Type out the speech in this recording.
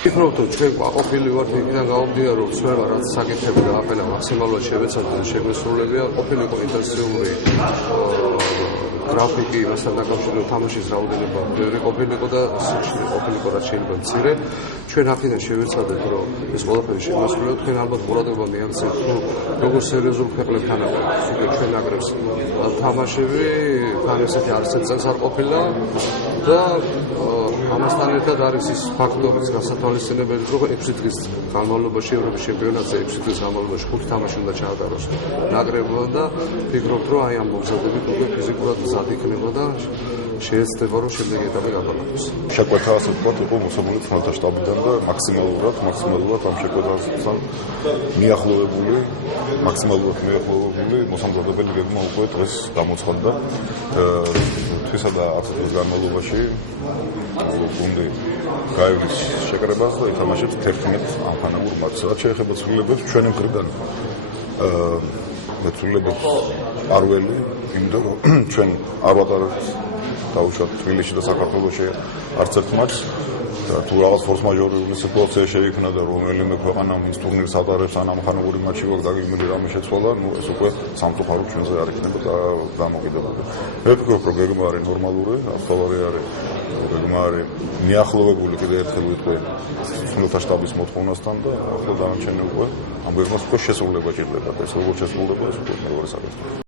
ვფიქრობ, რომ ჩვენ ყოფილი ვართ იქიდან გამომდინარე, რომ ცვევა რაც საკითხები და აპელა მაქსიმალურად შევეცადოთ შეგვესრულებია, ყოფილიყო ინტენსიური გრაფიკი, მასთან დაკავშირებით თამაშის რაოდენობა ბევრი ყოფილიყო და სიჩქარე ყოფილიყო რაც შეიძლება მცირე. ჩვენ აქედან შევეცადეთ, რომ ეს ყველაფერი შემოსრულოთ. თქვენ ალბათ ყურადღება მიაქცევთ, რომ როგორ სერიოზულ ქვეყნებთან აქვს ჩვენ აგრებს თამაშები, თან ესეთი არცერთ წელს არ ყოფილა და ამასთან ერთად არის ის ფაქტორიც გასათვალისწინებელი, რომ 6 დღის განმავლობაში ევროპის ჩემპიონატზე 6 დღის განმავლობაში 5 თამაში უნდა ჩაატაროს ნაკრებმა და ფიქრობთ, რომ აი ამ მომზადებით უკვე ფიზიკურად მზად იქნება და შეეცდება, რომ შემდეგი ეტაპი გაბარგოს. შეკვეთა ასე ვთქვათ, იყო მოსაგული ფრონტა შტაბიდან და მაქსიმალურად ამ შეკვეთასთან მიახლოვებული მოსამზადებელი გეგმა უკვე დღეს გამოცხადდა. თვისა და 10 დღის განმავლობაში გუნდი გაივლის შეკრებას და ითამაშებს 11 ამხანაგურ მატჩს. რაც შეეხება ცვლილებებს, ჩვენი მხრიდან ცვლილებებს არ ველი, იმიტომ რომ ჩვენ არ ვატარებთ დაუშვათ თბილისში და საქართველოში არც ერთ მატჩს. თუ რაღაც ფორს-მაჟორული სიტუაცია შეიქმნა და რომელიმე ქვეყანა მის ტურნირს ატარებს ან ამხანაგური მატჩი აქვს დაგეგმილი რამე შეცვალა, ეს უკვე სამწუხაროდ ჩვენზე არ იქნება დამოკიდებული. მე ვფიქრობ, რომ გეგმა არის ნორმალური, ახალარი არის გეგმა არის მიახლოვებული კიდევ ერთხელ ვიტყვი ფრონტა შტაბის მოთხოვნასთან და ახლა დანარჩენი უკვე ამ გეგმას უკვე შესრულება ჭირდება. ეს როგორ შესრულდება, ეს უკვე მეორე საკითხია.